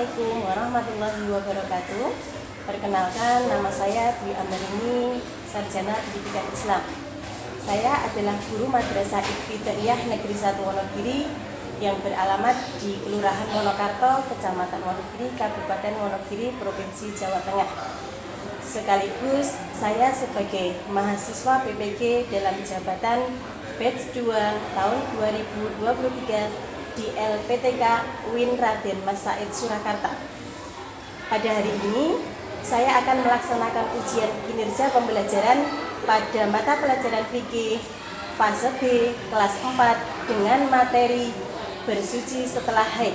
Assalamualaikum warahmatullahi wabarakatuh. Perkenalkan, nama saya Dwi Ambarini, Sarjana Pendidikan Islam. Saya adalah guru Madrasah Ibtidaiyah Negeri 1 Wonogiri yang beralamat di Kelurahan Wonokarto, Kecamatan Wonogiri, Kabupaten Wonogiri, Provinsi Jawa Tengah. Sekaligus saya sebagai mahasiswa PPG dalam jabatan Batch 2 tahun 2023 di LPTK UIN Raden Mas Said Surakarta. Pada hari ini, saya akan melaksanakan ujian kinerja pembelajaran pada mata pelajaran fikih fase B kelas 4 dengan materi bersuci setelah haid.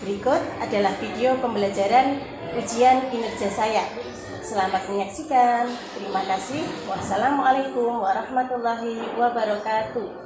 Berikut adalah video pembelajaran ujian kinerja saya. Selamat menyaksikan. Terima kasih. Wassalamualaikum warahmatullahi wabarakatuh.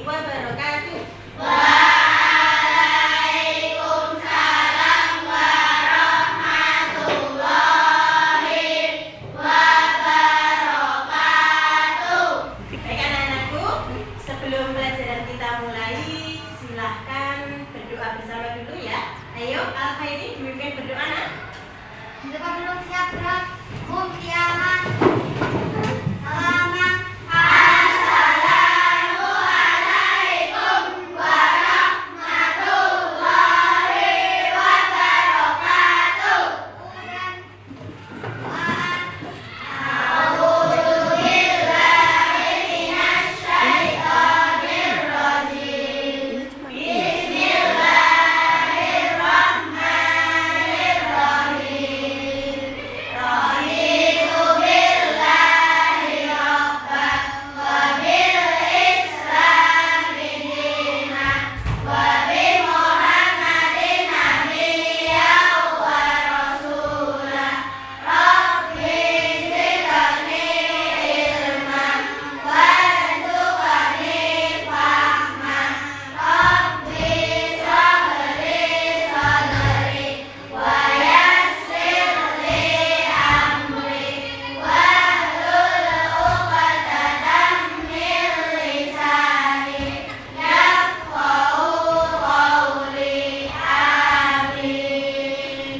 Wabarakatuh. Waalaikumsalam warahmatullahi wabarakatuh. Baik anak-anakku, sebelum pelajaran kita mulai, silahkan berdoa bersama dulu ya. Ayo, Al-Khairi dipimpin berdoa nak. Kita belum siap berat. Kiamat. Selamat. Assalamualaikum warahmatullahi wabarakatuh. A'udzubillahi minasyaitonirrajim. Bismillahirrahmanirrahim. Raditu billahi rabban wa bil islami dinan wa bi Muhammadin nabiyyan wa rasulah. Rabbi zidni ilman warzuqni fahman. Rabbi shrahli sadri wa yassir li amri wahlul 'uqdatam min lisani yafqahu qawli. Amin.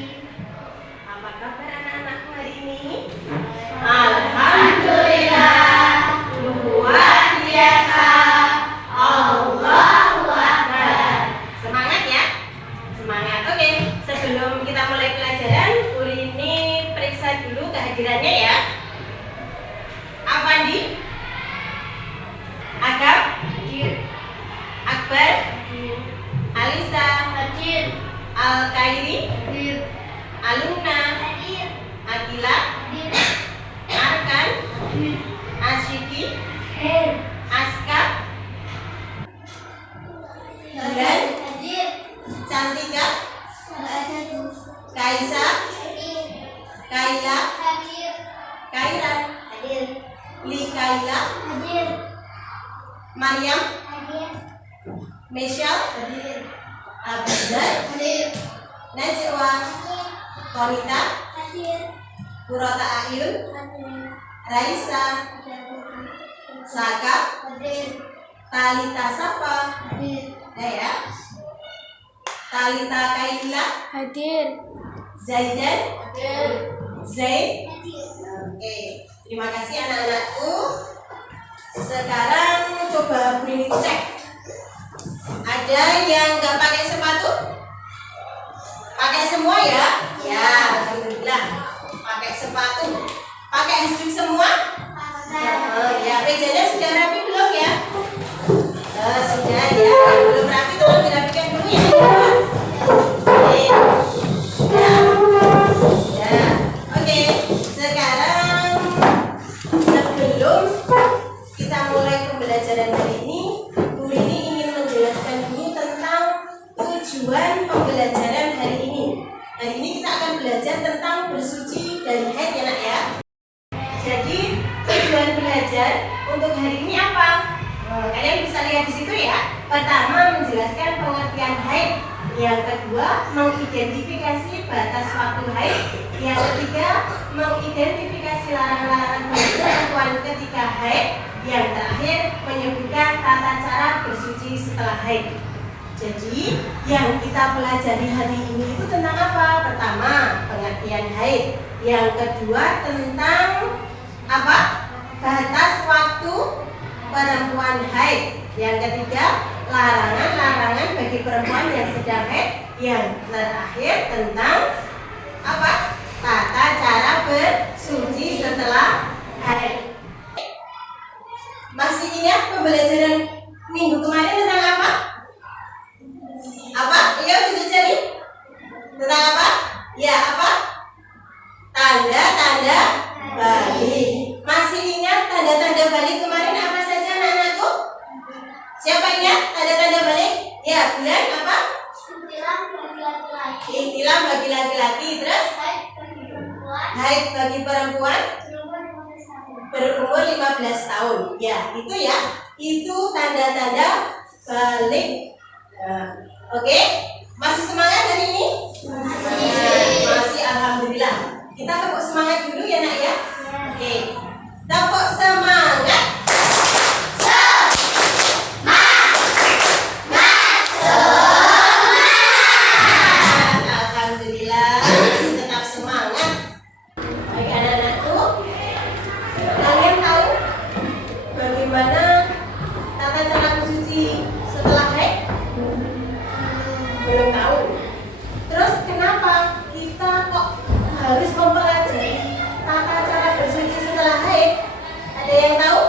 Apa kabar anak-anakku hari ini? Alhamdulillah, luar biasa. Allahu Akbar. Semangat ya? Semangat. Oke, sebelum kita mulai pelajaran, Urini periksa dulu kehadirannya ya. Afandi, Agam, Akbar, Alisa, Al-Khairi, Alumna, Akila, Arkan, Asyiki, Aska, Bulan, Cantika, Kaisa, Kaila, Kairan, Likaila, Maryam, Michelle, Abdul, Najwa, Konita, Purota Ayun, Raisa, Saka, Talita Safa, ya, Talita Kaila, Zaidan, Zaid. Oke, terima kasih anak-anakku. Sekarang coba Burini cek Ada yang nggak pakai sepatu? Pakai semua ya? Ya, alhamdulillah. Pakai sepatu. Pakai handuk semua? Ya, mejanya sudah rapi belum ya? Sudah ya. Yang belum rapi tolong dirapikan dulu ya. Oke. Ya. Ya. Oke. Sekarang sebelum kita mulai pembelajaran hari ini, Bu Rini ingin menjelaskan dulu tentang tujuan pembelajaran hari ini. Hari ini kita akan belajar tentang bersuci dari haid ya nak ya. Jadi tujuan belajar untuk hari ini apa? Kalian bisa lihat di situ ya. Pertama, menjelaskan pengertian haid. Yang kedua, mengidentifikasi batas waktu haid. Yang ketiga, mengidentifikasi larangan-larangan bagi perempuan ketika haid. Yang terakhir, menyebutkan tata cara bersuci setelah haid. Jadi, yang kita pelajari hari ini itu tentang apa? Pertama, pengertian haid. Yang kedua, tentang apa? Batas waktu perempuan haid. Yang ketiga, larangan-larangan bagi perempuan yang sedang haid. Yang terakhir tentang apa? Tata cara bersuci setelah haid. Masih ingat pembelajaran minggu kemarin tentang apa? Apa? Iya, bisa cari? Tentang apa? Ya, apa? Tanda-tanda balik. Masih ingat tanda-tanda balik kemarin apa saja anak-anakku? Siapa ingat tanda-tanda balik? Ya, bulan apa? Ihtilam bagi laki-laki. Ihtilam bagi laki-laki. Terus? Haid bagi perempuan berumur 15 tahun. Ya, itu ya. Itu tanda-tanda balik. Oke? Masih semangat hari ini? Masih, alhamdulillah. Kita tepuk semangat dulu ya nak ya. Oke. Tepuk semangat. Alhamdulillah, masih tetap semangat. Baik anak-anakku, kalian tahu bagaimana tata cara bersuci setelah haid? Belum tahu. Terus kenapa kita kok harus mempelajari tata cara bersuci setelah haid? Ada yang tahu?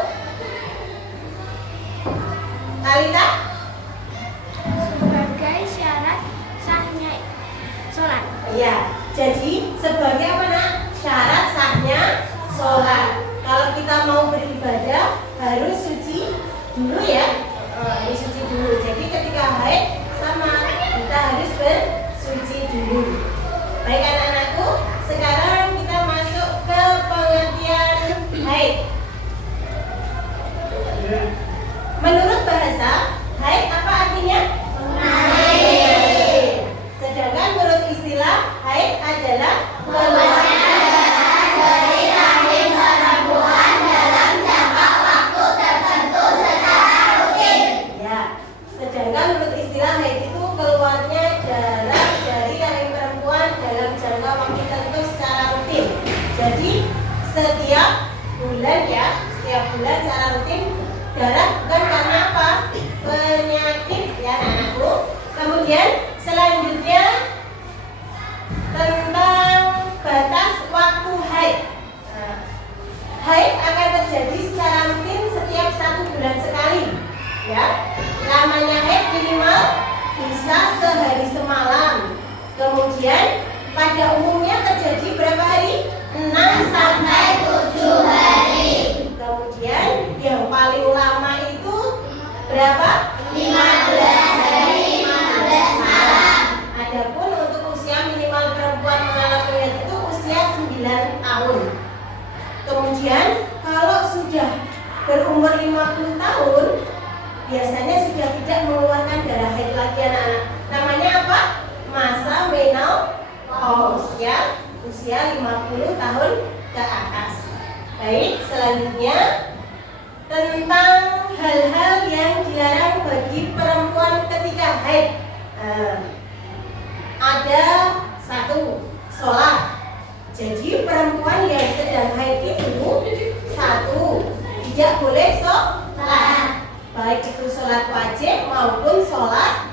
Kalita? Sebagai syarat sahnya sholat. Iya. Jadi sebagai apa nak? Syarat sahnya sholat. Kalau kita mau beribadah harus suci dulu ya. Harus suci dulu. Jadi ketika haid sama kita harus bersuci dulu. Baik anak-anakku, sekarang kita masuk ke pengertian haid. Menurut bahasa, haid apa artinya? Haid. Sedangkan menurut istilah, haid adalah keluarnya dari rahim perempuan dalam jangka waktu tertentu secara rutin. Ya, sedangkan menurut istilah haid itu keluarnya darah dari rahim perempuan dalam jangka waktu tertentu secara rutin. Jadi setiap bulan ya, setiap bulan secara rutin darah bukan karena apa? Penyakit ya anakku. Kemudian selanjutnya tentang batas waktu haid. Haid akan terjadi secara rutin setiap 1 bulan sekali. Ya, namanya haid minimal bisa sehari semalam. Kemudian pada umumnya terjadi berapa hari? 6 sampai 7 hari. Kemudian yang paling lama itu berapa? 15 hari, 15 malam. Adapun untuk usia minimal perempuan mengalami haid itu usia 9 tahun. Kemudian kalau sudah berumur 50 tahun biasanya sudah tidak mengeluarkan darah haid lagi anak-anak. Namanya apa? Masa menopause ya, usia 50 tahun ke atas. Baik, selanjutnya tentang hal-hal yang dilarang bagi perempuan ketika haid. Ada 1, sholat. Jadi perempuan yang sedang haid itu 1, tidak boleh sholat, baik itu sholat wajib maupun sholat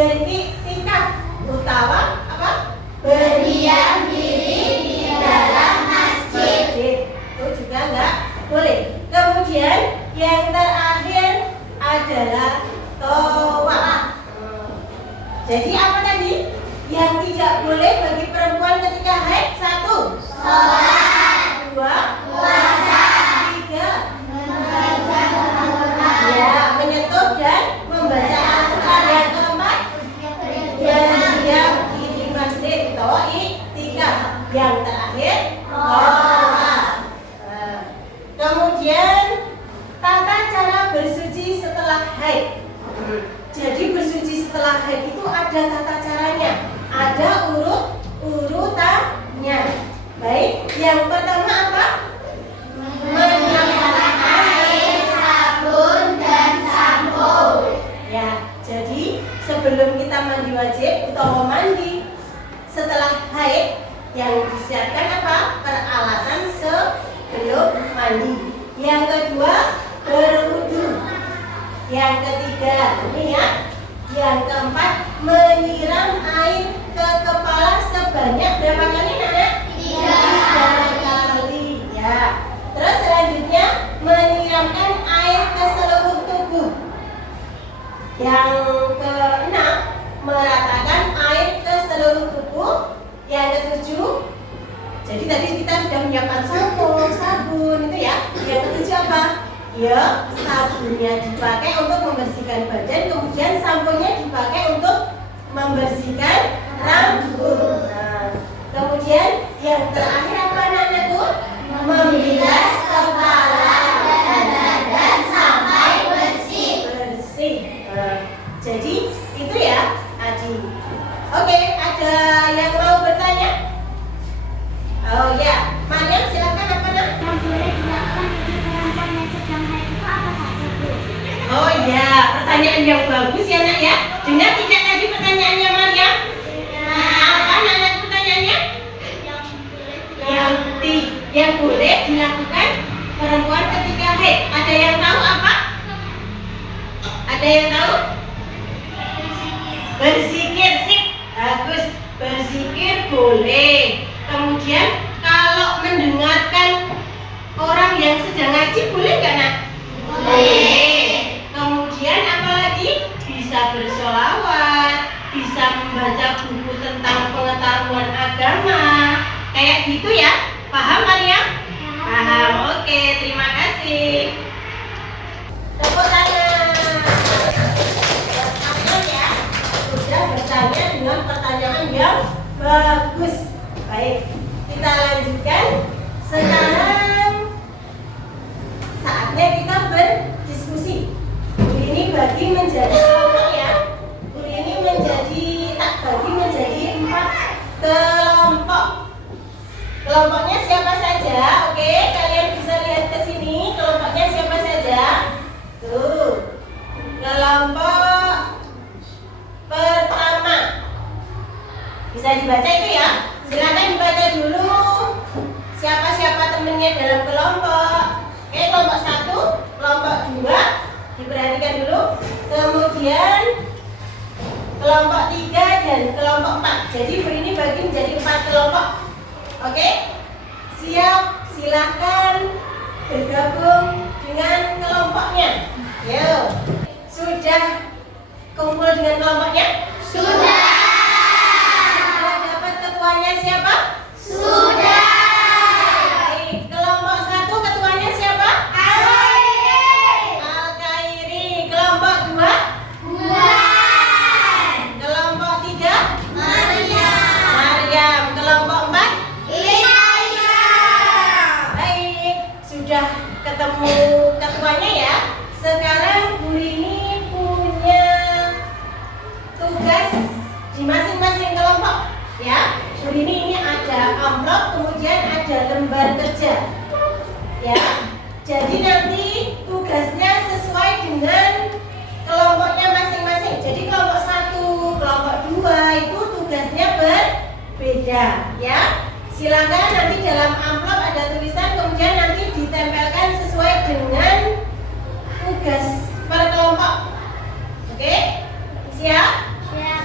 beriktikaf. Utawa apa? Berdiam diri di dalam masjid. Itu juga enggak boleh. Kemudian yang terakhir adalah tawaf. Jadi apa tadi? Yang tidak boleh bagi perempuan ketika haid? 1. Sholat. 2. Puasa. 3. Ya, menyentuh dan membaca Al-Quran. Yang keempat, berdiam di masjid atau iktikaf. Yang terakhir, tawaf. Kemudian tata cara bersuci setelah haid. Jadi bersuci setelah haid itu ada tata caranya, ada urutannya. Baik, yang pertama apa? Menyiapkan air, sabun, dan sampo. Ya, jadi sebelum kita mandi wajib atau mandi setelah haid, yang disiapkan apa? Peralatan sebelum mandi. Yang kedua, berwudu. Yang ketiga, ini ya. Yang keempat, menyiram air ke kepala sebanyak berapa kali, Nak? 3 kali. Ya. Terus selanjutnya, menyiramkan air ke seluruh tubuh. Yang keenam, meratakan air ke seluruh tubuh. Yang ketujuh, jadi tadi kita sudah menyiapkan sampo, sabun itu ya. Yang ketujuh apa? Ya, sabunnya dipakai untuk membersihkan badan, kemudian samponya dipakai untuk membersihkan rambut. Nah, kemudian yang terakhir apa anak-anakku? Membilas kepala dan badan sampai bersih. Jadi itu ya, Adi. Oke, ada yang mau bertanya? Oh ya, Mariam silakan apa nak? Yang boleh dilakukan bagi perempuan yang sedang haid itu apa saja, Bu? Oh iya, pertanyaan yang bagus ya nak ya. Dengar tidak tadi pertanyaannya Mariam? Apa anak pertanyaannya? Yang boleh dilakukan perempuan ketika haid. Ada yang tahu apa? Ada yang tahu? Berzikir, sip. Bagus. Berzikir boleh. Kemudian kalau mendengarkan orang yang sedang ngaji boleh nggak nak? Boleh. Kemudian apalagi? Bisa bersolawat, bisa membaca buku tentang pengetahuan agama. Kayak gitu ya. Paham Maria? Paham. Oke, terima kasih. Tepuk tangan. Buat ya, sudah bertanya dengan pertanyaan yang bagus. Baik, kita lanjutkan. Sekarang saatnya kita berdiskusi. Ini bagi menjadi kelompok ya. Ini tak bagi menjadi 4 kelompok. Kelompoknya siapa saja? Oke, kalian bisa lihat ke sini. Kelompoknya siapa saja? Tuh. Kelompok pertama. Bisa dibaca itu ya? Silakan dibaca dulu. Siapa-siapa temennya dalam kelompok. Oke, kelompok 1, kelompok 2. Diperhatikan dulu. Kemudian kelompok 3 dan kelompok 4. Jadi ini bagi menjadi 4 kelompok. Oke? Siap, silahkan bergabung dengan kelompoknya. Yuk. Sudah kumpul dengan kelompoknya? Sudah dapat ketuanya siapa? Sudah. Baik, kelompok 1 ketuanya siapa? Al-Khairi. Kelompok 2? Bulan. Kelompok 3? Maryam. Kelompok 4? Baik, sudah ketemu ketuanya ya. Sekarang Bu Rini punya tugas di masing-masing kelompok ya. Bu Rini ini ada amplop, kemudian ada lembar kerja ya. Jadi nanti tugasnya sesuai dengan kelompoknya masing-masing. Jadi kelompok 1, kelompok 2 itu tugasnya berbeda ya. Silakan nanti dalam amplop ada tulisan, kemudian nanti ditempelkan sesuai dengan tugas per kelompok. Oke? Siap? Siap.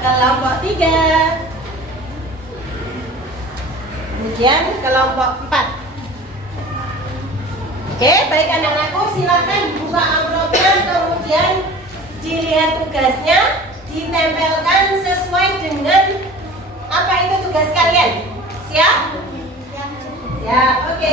kelompok 3. Kemudian kelompok 4. Oke, baik anak-anakku, silakan buka amplopnya, kemudian dilihat tugasnya, ditempelkan sesuai dengan apa itu tugas kalian. Siap? Siap, oke.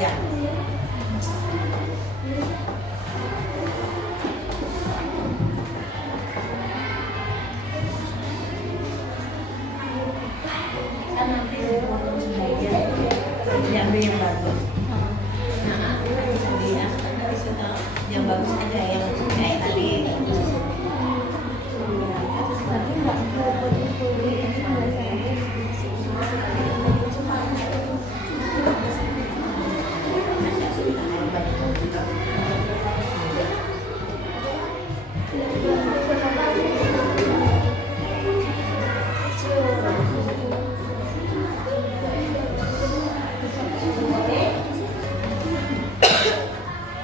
ya. Kan nanti potong sebagian diambil yang bagus. Nah, yang bagus aja yang kayak tadi.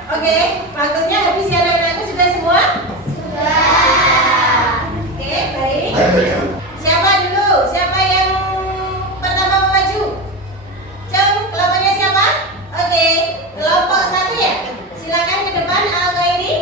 Oke, waktunya habis ya anak-anakku, sudah semua? Sudah. Oke, baik. Siapa dulu? Siapa yang pertama mau maju? Cung, kelompoknya siapa? Oke, kelompok 1 ya? Silakan ke depan angka ini.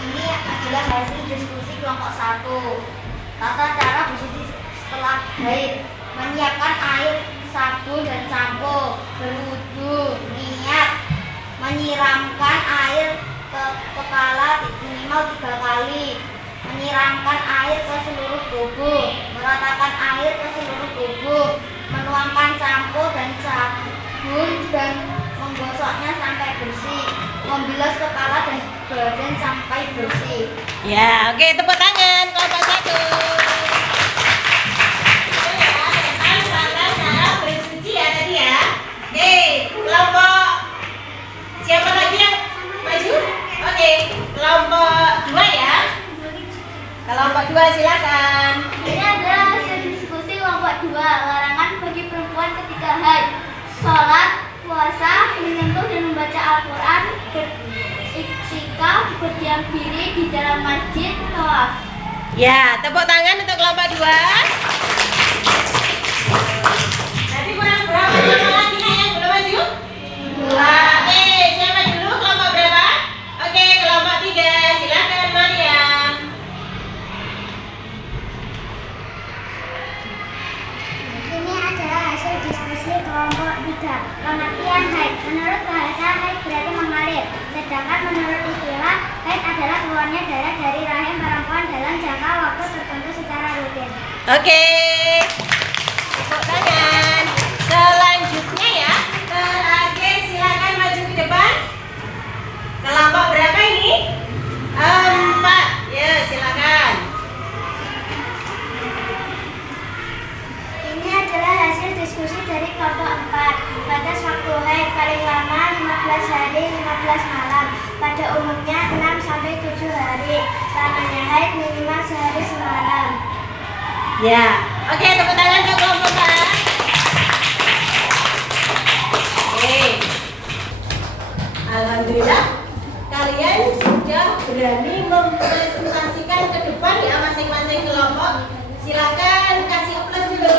Ini adalah hasil diskusi kelompok 1. Tata cara bersih setelah haid: menyiapkan air, sabun dan sampo, berwudu, niat, menyiramkan air ke kepala minimal 3 kali, menyiramkan air ke seluruh tubuh, meratakan air ke seluruh tubuh, menuangkan sampo dan sabun dan menggosoknya sampai bersih, membilas kepala dan badan sampai bersih. Ya, oke, tepuk tangan kelompok 1. Oke, kelompok siapa lagi yang maju? Oke, kelompok 2 ya. Kelompok 2 silakan. Ini adalah hasil diskusi kelompok 2. Larangan bagi perempuan ketika haid: sholat, puasa, menyentuh dan membaca Al-Quran, beriktikaf, berdiam diri di dalam masjid, tawaf. Ya, tepuk tangan untuk kelompok 2. Nanti kurang berapa lama lagi nih yang belum maju? 2. Oke, siapa dulu? Kelompok berapa? Oke, kelompok 3. Silakan Mariam. Ini adalah hasil diskusi kelompok 3. Pengertian haid: menurut bahasa, haid berarti mengalir. Sedangkan menurut istilah, haid adalah keluarnya darah dari rahim perempuan dalam jangka waktu tertentu secara rutin. Oke. Tepuk tangan. Selanjutnya ya, terakhir silakan maju ke depan. Kelompok berapa ini? 4. Ya, silakan. Ini adalah hasil diskusi dari kelompok 4. Batas waktu haid paling lama 15 hari 15 malam. Pada umumnya 6 sampai 7 hari. Lamanya haid minimal sehari semalam. Ya. Oke, tepuk tangan ke kelompok 4. Oke. Alhamdulillah kalian sudah berani mempresentasikan ke depan ya masing-masing kelompok. Silakan kasih aplaus dulu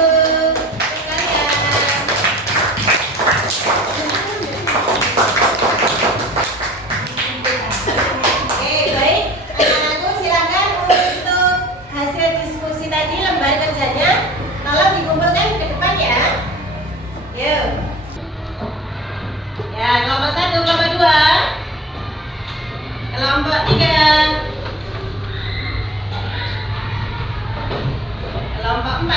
untuk kalian. Oke, baik. Anak-anakku silakan untuk hasil diskusi tadi, lembar kerjanya tolong dikumpulkan ke depan ya. Yuk. Ya, kelompok 1, kelompok 2, kelompok 3, kelompok 4.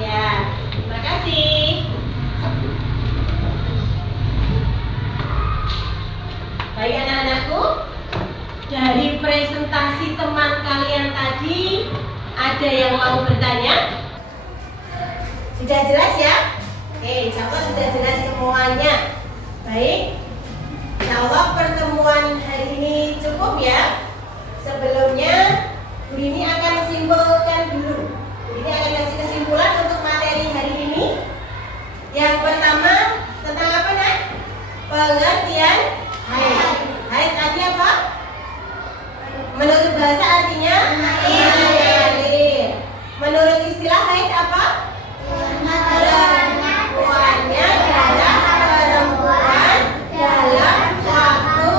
Ya, terima kasih. Baik anak-anakku, dari presentasi teman kalian tadi, ada yang mau bertanya? Sudah jelas ya? Oke, insya Allah sudah jelas semuanya. Baik, insya Allah pertemuan hari ini cukup ya. Sebelumnya, Bu Rini akan simpulkan dulu. Bu Rini akan kasih kesimpulan untuk materi hari ini. Yang pertama, tentang apa nak? Pengertian haid. Haid tadi apa? Menurut bahasa artinya mengalir. Menurut istilah haid apa? Keluarnya darah perempuan dalam waktu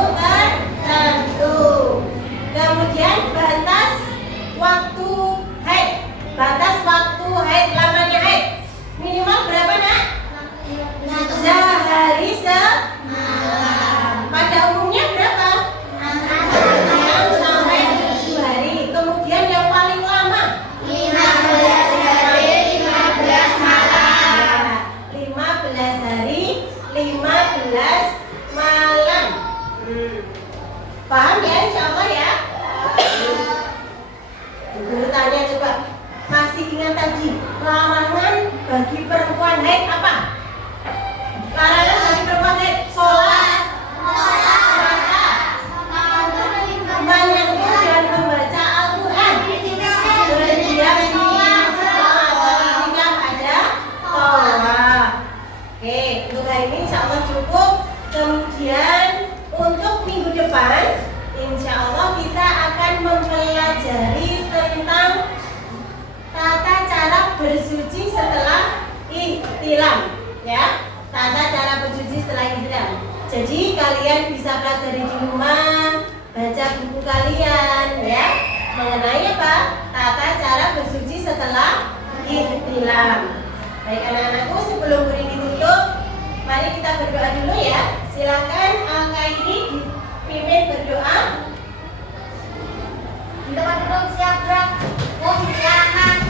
larangan bagi perempuan haid apa? Larangan bagi perempuan haid sholat, puasa, menyentuh dan membaca Al-Quran, berdiam diri ketika ada tawaf. Oke, untuk hari ini insya Allah cukup. Kemudian untuk minggu depan insya Allah kita akan mempelajari tentang tata cara bersuci setelah ihtilam, ya. Tata cara bersuci setelah ihtilam. Jadi kalian bisa pelajari di rumah, baca buku kalian, ya, mengenai apa? Tata cara bersuci setelah ihtilam. Baik anak-anakku, sebelum guru ini tutup, mari kita berdoa dulu ya. Silakan Al-Qaidi dipimpin berdoa. Silakan.